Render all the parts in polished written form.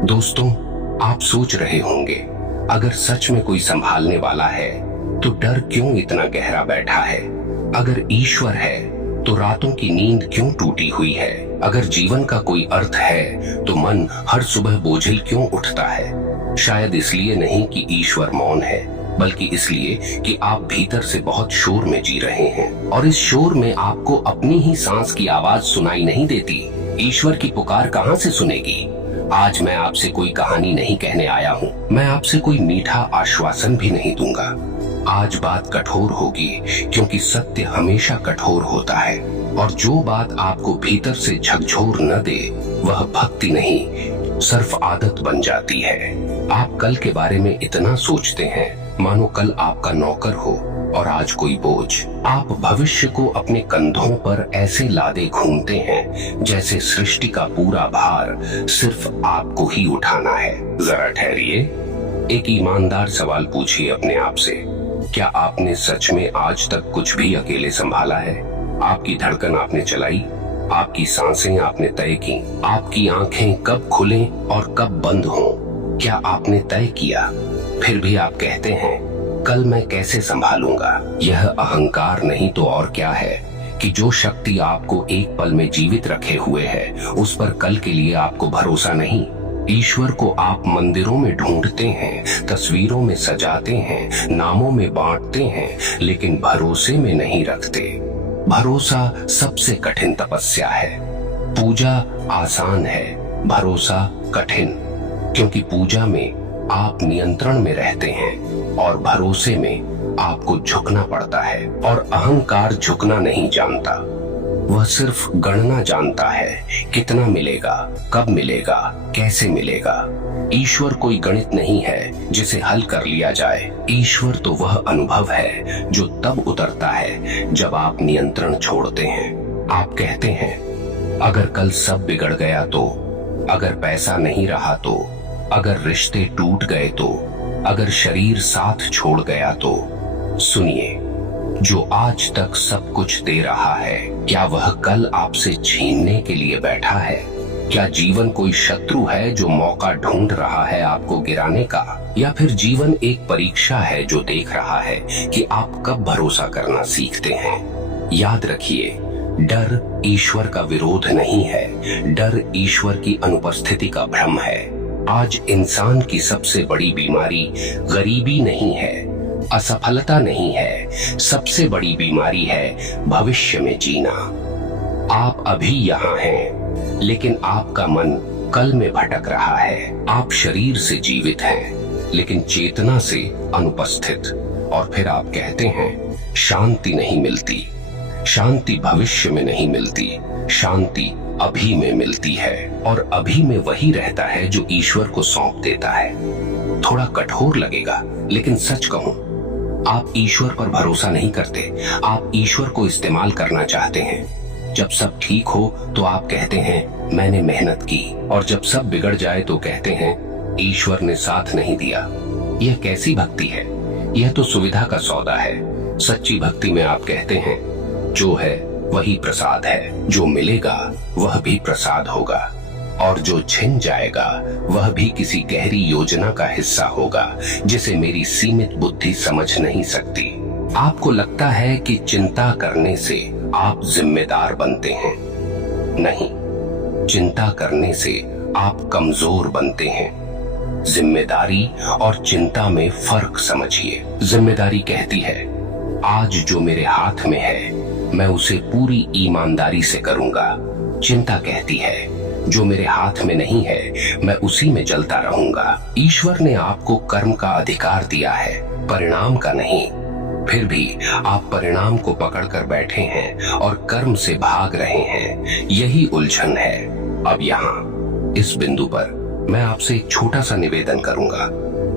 दोस्तों, आप सोच रहे होंगे, अगर सच में कोई संभालने वाला है तो डर क्यों इतना गहरा बैठा है? अगर ईश्वर है तो रातों की नींद क्यों टूटी हुई है? अगर जीवन का कोई अर्थ है तो मन हर सुबह बोझिल क्यों उठता है? शायद इसलिए नहीं कि ईश्वर मौन है, बल्कि इसलिए कि आप भीतर से बहुत शोर में जी रहे हैं और इस शोर में आपको अपनी ही सांस की आवाज सुनाई नहीं देती। ईश्वर की पुकार कहाँ से सुनेगी? आज मैं आपसे कोई कहानी नहीं कहने आया हूँ, मैं आपसे कोई मीठा आश्वासन भी नहीं दूंगा। आज बात कठोर होगी, क्योंकि सत्य हमेशा कठोर होता है और जो बात आपको भीतर से झकझोर न दे वह भक्ति नहीं, सिर्फ आदत बन जाती है। आप कल के बारे में इतना सोचते हैं मानो कल आपका नौकर हो और आज कोई बोझ। आप भविष्य को अपने कंधों पर ऐसे लादे घूमते हैं जैसे सृष्टि का पूरा भार सिर्फ आपको ही उठाना है। जरा ठहरिए, एक ईमानदार सवाल पूछिए अपने आप से, क्या आपने सच में आज तक कुछ भी अकेले संभाला है? आपकी धड़कन आपने चलाई, आपकी सांसें आपने तय की, आपकी आंखें कब खुलें और कब बंद हों, क्या आपने तय किया? फिर भी आप कहते हैं कल मैं कैसे संभालूंगा। यह अहंकार नहीं तो और क्या है कि जो शक्ति आपको एक पल में जीवित रखे हुए है उस पर कल के लिए आपको भरोसा नहीं। ईश्वर को आप मंदिरों में ढूंढते हैं, तस्वीरों में सजाते हैं, नामों में बांटते हैं, लेकिन भरोसे में नहीं रखते। भरोसा सबसे कठिन तपस्या है। पूजा आसान है, भरोसा कठिन, क्योंकि पूजा में आप नियंत्रण में रहते हैं और भरोसे में आपको झुकना पड़ता है। और अहंकार झुकना नहीं जानता, वह सिर्फ गणना जानता है, कितना मिलेगा, कब मिलेगा, कैसे मिलेगा। ईश्वर कोई गणित नहीं है जिसे हल कर लिया जाए। ईश्वर तो वह अनुभव है जो तब उतरता है जब आप नियंत्रण छोड़ते हैं। आप कहते हैं अगर कल सब बिगड़ गया तो, अगर पैसा नहीं रहा तो, अगर रिश्ते टूट गए तो, अगर शरीर साथ छोड़ गया तो। सुनिए, जो आज तक सब कुछ दे रहा है, क्या वह कल आपसे छीनने के लिए बैठा है? क्या जीवन कोई शत्रु है जो मौका ढूंढ रहा है आपको गिराने का? या फिर जीवन एक परीक्षा है जो देख रहा है कि आप कब भरोसा करना सीखते हैं? याद रखिए, डर ईश्वर का विरोध नहीं है, डर ईश्वर की अनुपस्थिति का भ्रम है। आज इंसान की सबसे बड़ी बीमारी गरीबी नहीं है, असफलता नहीं है, सबसे बड़ी बीमारी है भविष्य में जीना। आप अभी यहाँ हैं, लेकिन आपका मन कल में भटक रहा है। आप शरीर से जीवित हैं, लेकिन चेतना से अनुपस्थित। और फिर आप कहते हैं शांति नहीं मिलती। शांति भविष्य में नहीं मिलती, शांति अभी में मिलती है। और अभी में वही रहता है जो ईश्वर को सौंप देता है। थोड़ा कठोर लगेगा, लेकिन सच कहूं, आप ईश्वर पर भरोसा नहीं करते, आप ईश्वर को इस्तेमाल करना चाहते हैं। जब सब ठीक हो तो आप कहते हैं मैंने मेहनत की, और जब सब बिगड़ जाए तो कहते हैं ईश्वर ने साथ नहीं दिया। यह कैसी भक्ति है? यह तो सुविधा का सौदा है। सच्ची भक्ति में आप कहते हैं जो है वही प्रसाद है, जो मिलेगा वह भी प्रसाद होगा, और जो छिन जाएगा वह भी किसी गहरी योजना का हिस्सा होगा जिसे मेरी सीमित बुद्धि समझ नहीं सकती। आपको लगता है कि चिंता करने से आप जिम्मेदार बनते हैं। नहीं, चिंता करने से आप कमजोर बनते हैं। जिम्मेदारी और चिंता में फर्क समझिए। जिम्मेदारी कहती है आज जो मेरे हाथ में है मैं उसे पूरी ईमानदारी से करूंगा। चिंता कहती है जो मेरे हाथ में नहीं है मैं उसी में जलता रहूंगा। ईश्वर ने आपको कर्म का अधिकार दिया है, परिणाम का नहीं। फिर भी आप परिणाम को पकड़कर बैठे हैं और कर्म से भाग रहे हैं। यही उलझन है। अब यहाँ इस बिंदु पर मैं आपसे एक छोटा सा निवेदन करूंगा।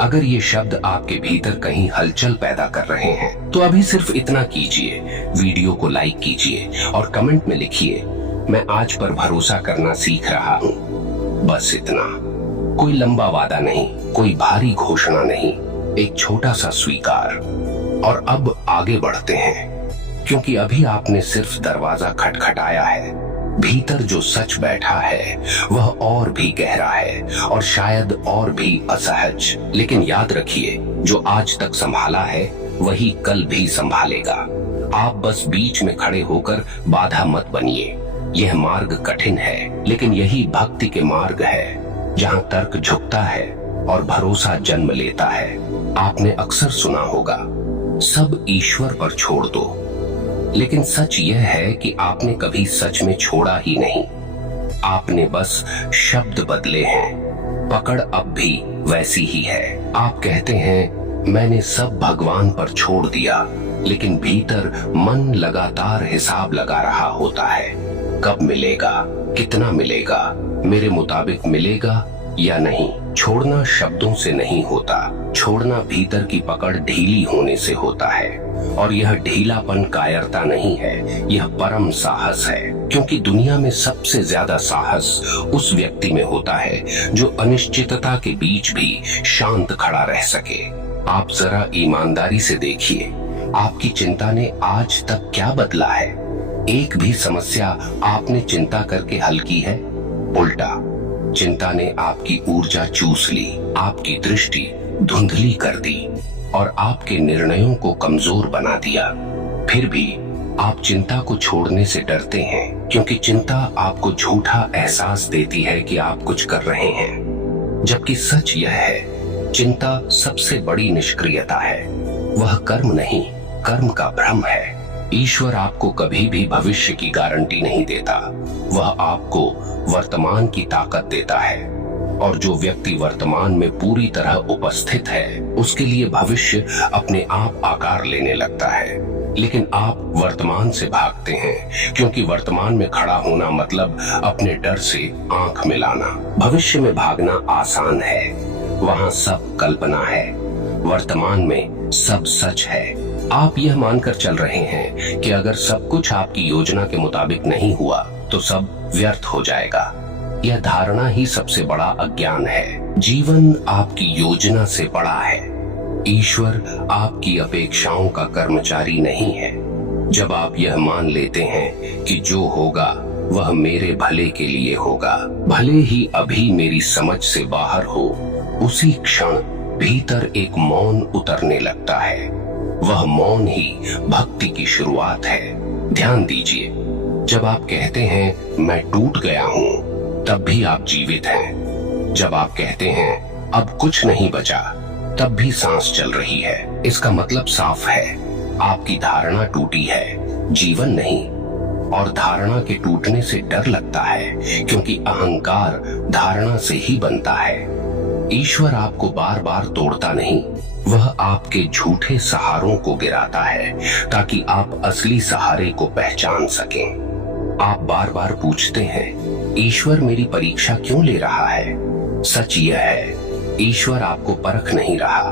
अगर ये शब्द आपके भीतर कहीं हलचल पैदा कर रहे हैं तो अभी सिर्फ इतना कीजिए, वीडियो को लाइक कीजिए और कमेंट में लिखिए मैं आज पर भरोसा करना सीख रहा हूँ। बस इतना। कोई लंबा वादा नहीं, कोई भारी घोषणा नहीं, एक छोटा सा स्वीकार। और अब आगे बढ़ते हैं, क्योंकि अभी आपने सिर्फ दरवाजा खटखटाया है। भीतर जो सच बैठा है वह और भी गहरा है और शायद और भी असहज। लेकिन याद रखिए, जो आज तक संभाला है वही कल भी संभालेगा। आप बस बीच में खड़े होकर बाधा मत बनिए। यह मार्ग कठिन है, लेकिन यही भक्ति के मार्ग है, जहाँ तर्क झुकता है और भरोसा जन्म लेता है। आपने अक्सर सुना होगा, सब ईश्वर पर छोड़ दो, लेकिन सच यह है कि आपने कभी सच में छोड़ा ही नहीं। आपने बस शब्द बदले हैं। पकड़ अब भी वैसी ही है। आप कहते हैं मैंने सब भगवान पर छोड़ दिया, लेकिन भीतर मन लगातार हिसाब लगा रहा होता है। कब मिलेगा, कितना मिलेगा, मेरे मुताबिक मिलेगा या नहीं। छोड़ना शब्दों से नहीं होता, छोड़ना भीतर की पकड़ ढीली होने से होता है। और यह ढीलापन कायरता नहीं है, यह परम साहस है। क्योंकि दुनिया में सबसे ज्यादा साहस उस व्यक्ति में होता है जो अनिश्चितता के बीच भी शांत खड़ा रह सके। आप जरा ईमानदारी से देखिए, आपकी चिंता ने आज तक क्या बदला है? एक भी समस्या आपने चिंता करके हल की है? उल्टा, चिंता ने आपकी ऊर्जा चूस ली, आपकी दृष्टि धुंधली कर दी और आपके निर्णयों को कमजोर बना दिया। फिर भी आप चिंता को छोड़ने से डरते हैं, क्योंकि चिंता आपको झूठा एहसास देती है कि आप कुछ कर रहे हैं, जबकि सच यह है, चिंता सबसे बड़ी निष्क्रियता है। वह कर्म नहीं, कर्म का भ्रम है। ईश्वर आपको कभी भी भविष्य की गारंटी नहीं देता, वह आपको वर्तमान की ताकत देता है। और जो व्यक्ति वर्तमान में पूरी तरह उपस्थित है, उसके लिए भविष्य अपने आप आकार लेने लगता है। लेकिन आप वर्तमान से भागते हैं, क्योंकि वर्तमान में खड़ा होना मतलब अपने डर से आंख मिलाना। भविष्य में भागना आसान है, वहाँ सब कल्पना है। वर्तमान में सब सच है। आप यह मानकर चल रहे हैं कि अगर सब कुछ आपकी योजना के मुताबिक नहीं हुआ तो सब व्यर्थ हो जाएगा। यह धारणा ही सबसे बड़ा अज्ञान है। जीवन आपकी योजना से बड़ा है। ईश्वर आपकी अपेक्षाओं का कर्मचारी नहीं है। जब आप यह मान लेते हैं कि जो होगा वह मेरे भले के लिए होगा, भले ही अभी मेरी समझ से बाहर हो, उसी क्षण भीतर एक मौन उतरने लगता है। वह मौन ही भक्ति की शुरुआत है। ध्यान दीजिए, जब आप कहते हैं मैं टूट गया हूँ, तब भी आप जीवित हैं। जब आप कहते हैं अब कुछ नहीं बचा, तब भी सांस चल रही है। इसका मतलब साफ है, आपकी धारणा टूटी है, जीवन नहीं। और धारणा के टूटने से डर लगता है, क्योंकि अहंकार धारणा से ही बनता है। ईश्वर आपको बार बार तोड़ता नहीं, वह आपके झूठे सहारों को गिराता है, ताकि आप असली सहारे को पहचान सकें। आप बार बार पूछते हैं, ईश्वर मेरी परीक्षा क्यों ले रहा है? सच यह है, ईश्वर आपको परख नहीं रहा,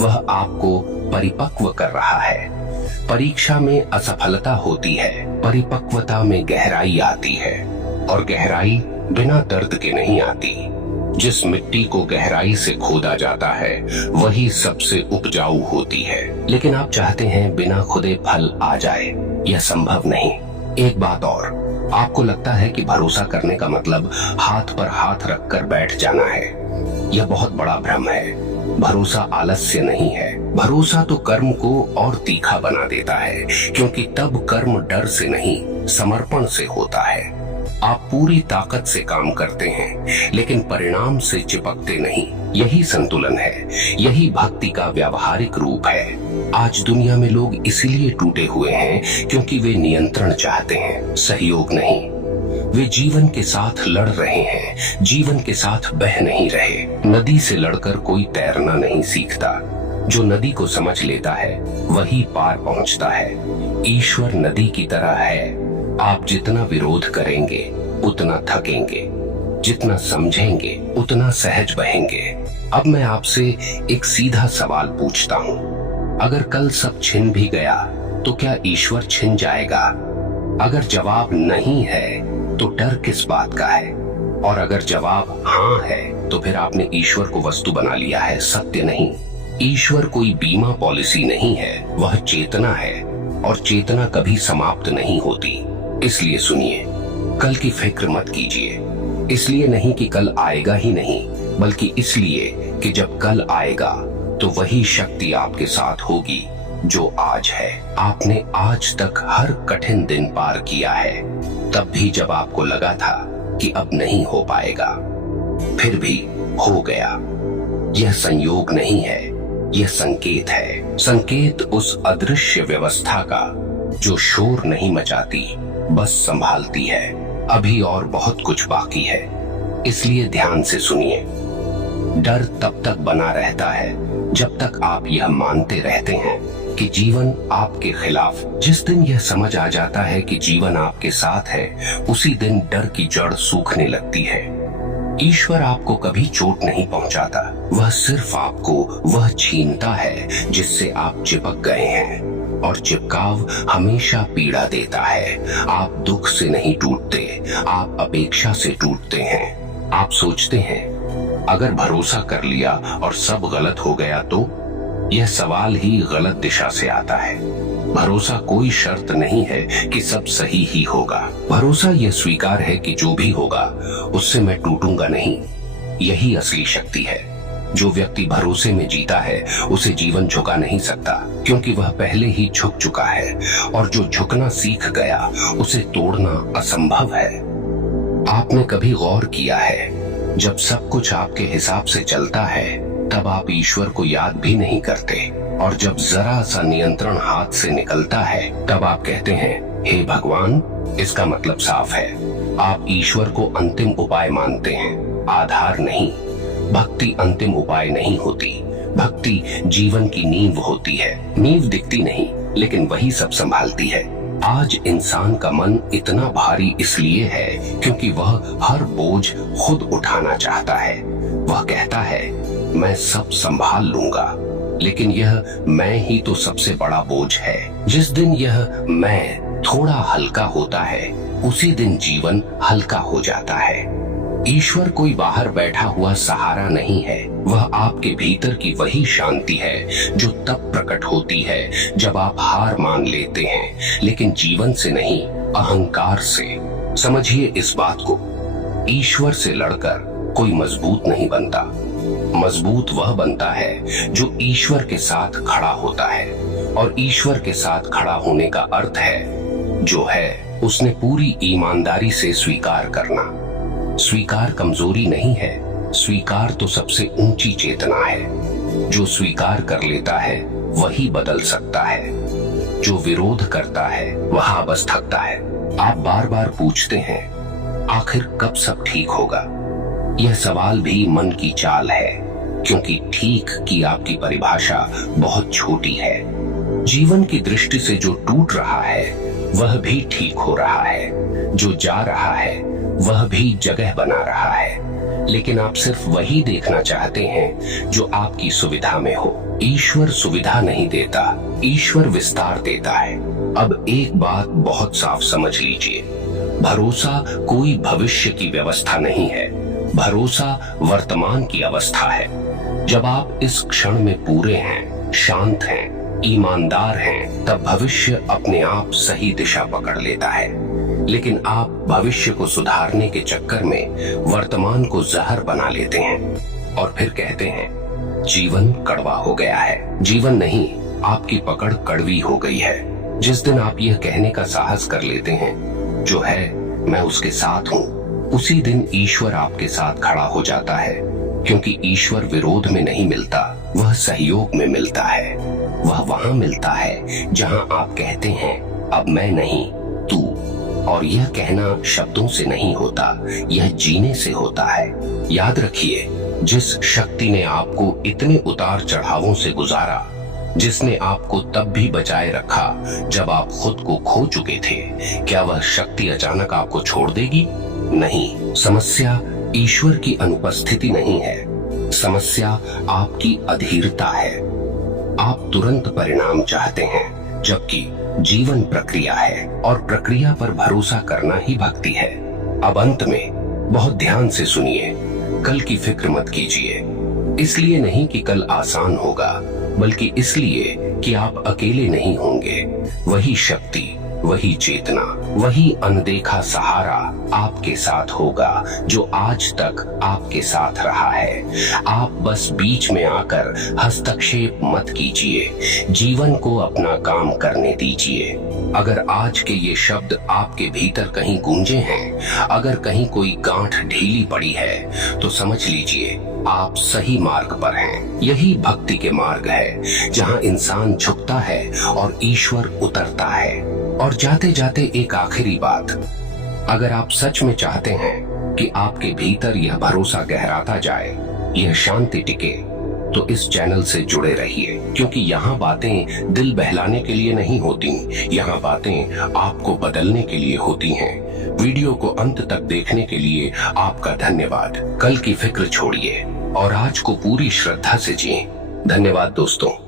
वह आपको परिपक्व कर रहा है। परीक्षा में असफलता होती है, परिपक्वता में गहराई आती है, और गहराई बिना दर्द के नहीं आती। जिस मिट्टी को गहराई से खोदा जाता है वही सबसे उपजाऊ होती है। लेकिन आप चाहते हैं बिना खुदे फल आ जाए, यह संभव नहीं। एक बात और, आपको लगता है कि भरोसा करने का मतलब हाथ पर हाथ रखकर बैठ जाना है। यह बहुत बड़ा भ्रम है। भरोसा आलस्य नहीं है। भरोसा तो कर्म को और तीखा बना देता है, क्योंकि तब कर्म डर से नहीं, समर्पण से होता है। आप पूरी ताकत से काम करते हैं, लेकिन परिणाम से चिपकते नहीं। यही संतुलन है, यही भक्ति का व्यावहारिक रूप है। आज दुनिया में लोग इसीलिए टूटे हुए हैं क्योंकि वे नियंत्रण चाहते हैं, सहयोग नहीं। वे जीवन के साथ लड़ रहे हैं, जीवन के साथ बह नहीं रहे। नदी से लड़कर कोई तैरना नहीं सीखता। जो नदी को समझ लेता है वही पार पहुंचता है। ईश्वर नदी की तरह है। आप जितना विरोध करेंगे उतना थकेंगे, जितना समझेंगे उतना सहज बहेंगे। अब मैं आपसे एक सीधा सवाल पूछता हूँ, अगर कल सब छिन भी गया तो क्या ईश्वर छिन जाएगा? अगर जवाब नहीं है तो डर किस बात का है? और अगर जवाब हाँ है तो फिर आपने ईश्वर को वस्तु बना लिया है, सत्य नहीं। ईश्वर कोई बीमा पॉलिसी नहीं है, वह चेतना है, और चेतना कभी समाप्त नहीं होती। इसलिए सुनिए, कल की फिक्र मत कीजिए, इसलिए नहीं कि कल आएगा ही नहीं, बल्कि इसलिए कि जब कल आएगा तो वही शक्ति आपके साथ होगी जो आज है। आपने आज तक हर कठिन दिन पार किया है, तब भी जब आपको लगा था कि अब नहीं हो पाएगा, फिर भी हो गया। यह संयोग नहीं है, यह संकेत है। संकेत उस अदृश्य व्यवस्था का जो शोर नहीं मचाती, बस संभालती है। अभी और बहुत कुछ बाकी है, इसलिए ध्यान से सुनिए। डर तब तक बना रहता है जब तक आप यह मानते रहते हैं कि जीवन आपके खिलाफ। जिस दिन यह समझ आ जाता है कि जीवन आपके साथ है, उसी दिन डर की जड़ सूखने लगती है। ईश्वर आपको कभी चोट नहीं पहुंचाता, वह सिर्फ आपको वह छीनता है जिससे आप चिपक गए हैं, और चिपकाव हमेशा पीड़ा देता है। आप दुख से नहीं टूटते, आप अपेक्षा से टूटते हैं। आप सोचते हैं अगर भरोसा कर लिया और सब गलत हो गया तो? यह सवाल ही गलत दिशा से आता है। भरोसा कोई शर्त नहीं है कि सब सही ही होगा। भरोसा यह स्वीकार है कि जो भी होगा उससे मैं टूटूंगा नहीं। यही असली शक्ति है। जो व्यक्ति भरोसे में जीता है उसे जीवन झुका नहीं सकता, क्योंकि वह पहले ही झुक चुका है, और जो झुकना सीख गया उसे तोड़ना असंभव है। आपने कभी गौर किया है, जब सब कुछ आपके हिसाब से चलता है तब आप ईश्वर को याद भी नहीं करते, और जब जरा सा नियंत्रण हाथ से निकलता है तब आप कहते हैं हे भगवान। इसका मतलब साफ है, आप ईश्वर को अंतिम उपाय मानते हैं, आधार नहीं। भक्ति अंतिम उपाय नहीं होती, भक्ति जीवन की नींव होती है। नींव दिखती नहीं, लेकिन वही सब संभालती है। आज इंसान का मन इतना भारी इसलिए है क्योंकि वह हर बोझ खुद उठाना चाहता है। वह कहता है मैं सब संभाल लूंगा, लेकिन यह मैं ही तो सबसे बड़ा बोझ है। जिस दिन यह मैं थोड़ा हल्का होता है, उसी दिन जीवन हल्का हो जाता है। ईश्वर कोई बाहर बैठा हुआ सहारा नहीं है, वह आपके भीतर की वही शांति है जो तब प्रकट होती है जब आप हार मान लेते हैं, लेकिन जीवन से नहीं, अहंकार से। समझिए इस बात को, ईश्वर से लड़कर कोई मजबूत नहीं बनता। मजबूत वह बनता है जो ईश्वर के साथ खड़ा होता है, और ईश्वर के साथ खड़ा होने का अर्थ है जो है उसने पूरी ईमानदारी से स्वीकार करना। स्वीकार कमजोरी नहीं है, स्वीकार तो सबसे ऊंची चेतना है। जो स्वीकार कर लेता है वही बदल सकता है, जो विरोध करता है वह बस थकता है। आप बार बार पूछते हैं आखिर कब सब ठीक होगा? यह सवाल भी मन की चाल है, क्योंकि ठीक की आपकी परिभाषा बहुत छोटी है। जीवन की दृष्टि से जो टूट रहा है वह भी ठीक हो रहा है, जो जा रहा है वह भी जगह बना रहा है, लेकिन आप सिर्फ वही देखना चाहते हैं जो आपकी सुविधा में हो। ईश्वर सुविधा नहीं देता, ईश्वर विस्तार देता है। अब एक बात बहुत साफ समझ लीजिए, भरोसा कोई भविष्य की व्यवस्था नहीं है, भरोसा वर्तमान की अवस्था है। जब आप इस क्षण में पूरे हैं, शांत हैं, ईमानदार हैं, तब भविष्य अपने आप सही दिशा पकड़ लेता है। लेकिन आप भविष्य को सुधारने के चक्कर में वर्तमान को जहर बना लेते हैं, और फिर कहते हैं जीवन कड़वा हो गया है। जीवन नहीं, आपकी पकड़ कड़वी हो गई है। जिस दिन आप यह कहने का साहस कर लेते हैं जो है मैं उसके साथ हूँ, उसी दिन ईश्वर आपके साथ खड़ा हो जाता है, क्योंकि ईश्वर विरोध में नहीं मिलता, वह सहयोग में मिलता है। वह वहां मिलता है जहां आप कहते हैं अब मैं नहीं, तू। और यह कहना शब्दों से नहीं होता, यह जीने से होता है। याद रखिए, जिस शक्ति ने आपको इतने उतार चढ़ावों से गुजारा, जिसने आपको तब भी बचाए रखा जब आप खुद को खो चुके थे, क्या वह शक्ति अचानक आपको छोड़ देगी? नहीं। समस्या ईश्वर की अनुपस्थिति नहीं है, समस्या आपकी अधीरता है। आप तुरंत परिणाम चाहते हैं, जबकि जीवन प्रक्रिया है, और प्रक्रिया पर भरोसा करना ही भक्ति है। अब अंत में बहुत ध्यान से सुनिए, कल की फिक्र मत कीजिए, इसलिए नहीं कि कल आसान होगा, बल्कि इसलिए कि आप अकेले नहीं होंगे। वही शक्ति वही चेतना, वही अनदेखा सहारा आपके साथ होगा जो आज तक आपके साथ रहा है। आप बस बीच में आकर हस्तक्षेप मत कीजिए, जीवन को अपना काम करने दीजिए। अगर आज के ये शब्द आपके भीतर कहीं गूंजे हैं, अगर कहीं कोई गांठ ढीली पड़ी है, तो समझ लीजिए आप सही मार्ग पर हैं। यही भक्ति के मार्ग है, जहां इंसान झुकता है और ईश्वर उतरता है। और जाते जाते एक आखिरी बात, अगर आप सच में चाहते हैं कि आपके भीतर यह भरोसा गहराता जाए, यह शांति टिके, तो इस चैनल से जुड़े रहिए, क्योंकि यहाँ बातें दिल बहलाने के लिए नहीं होती, यहाँ बातें आपको बदलने के लिए होती हैं। वीडियो को अंत तक देखने के लिए आपका धन्यवाद। कल की फिक्र छोड़िए और आज को पूरी श्रद्धा से जिएं। धन्यवाद दोस्तों।